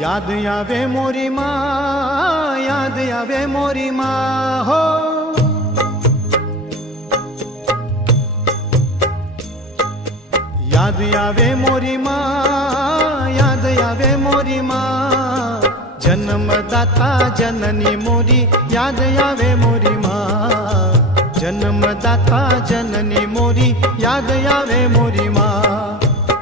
याद आवे मोरी माँ, याद आवे मोरी माँ हो। याद आवे मोरी माँ, याद आवे मोरी माँ, जन्मदाता जननी मोरी याद आवे मोरी माँ, जन्मदाता जननी मोरी याद आवे मोरी माँ।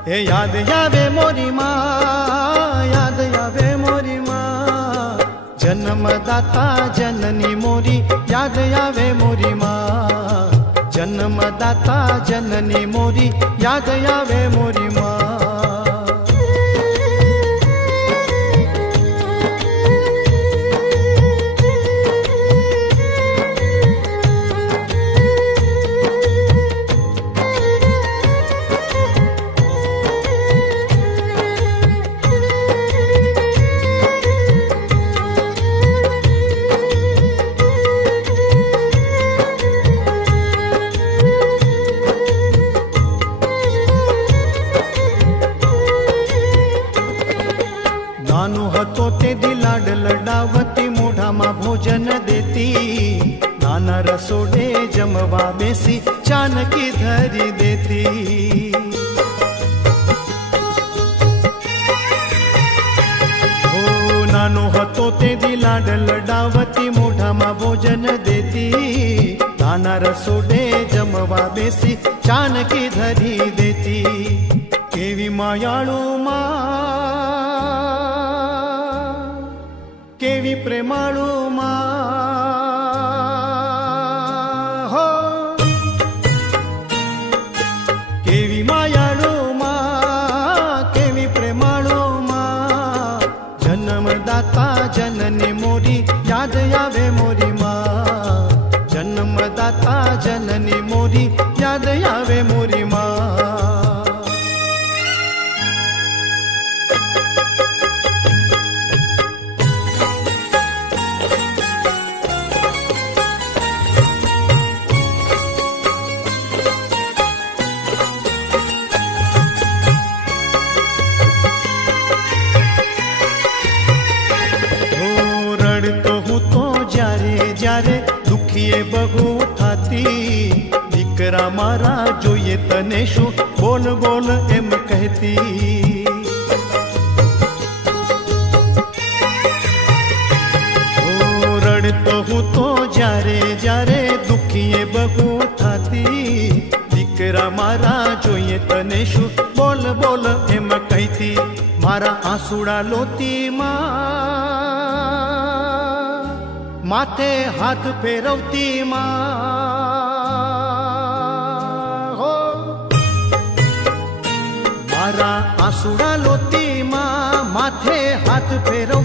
हे याद आवे मोरी माँ, याद आवे मोरी माँ, जन्मदाता जननी मोरी याद आवे मोरी माँ, जन्मदाता जननी मोरी याद आवे मोरी माँ। नानो हतो ते दिलाड लडावती मोढामा भोजन देती, नाना रसोडे जमवा बेसी चानकी धरी देती। हो नानो हतो ते दिलाड लडावती मोढामा भोजन देती, नाना रसोडे जमवा बेसी चानकी धरी देती। केवी मायाळू मा, केवी प्रेमाळू माँ हो, केवी मायाळू माँ, केवी प्रेमाळू माँ, जन्मदाता जननी मोरी याद आवे मोरी माँ, जन्मदाता जननी मोरी याद आवे मोरी माँ। જ્યારે દુખીએ બહુ થાતી, દીકરા મારા જોઈએ તને શું બોલ બોલ એમ કહેતી। ઓ રડતો હું તો જ્યારે જ્યારે દુખીએ બહુ થાતી, દીકરા મારા જોઈએ તને શું બોલ બોલ એમ કહેતી। મારા આંસુડા લોતી માં, माथे हाथ फेरवती माँ हो, मारा आंसुड़ा लोती माँ, माथे हाथ फेरव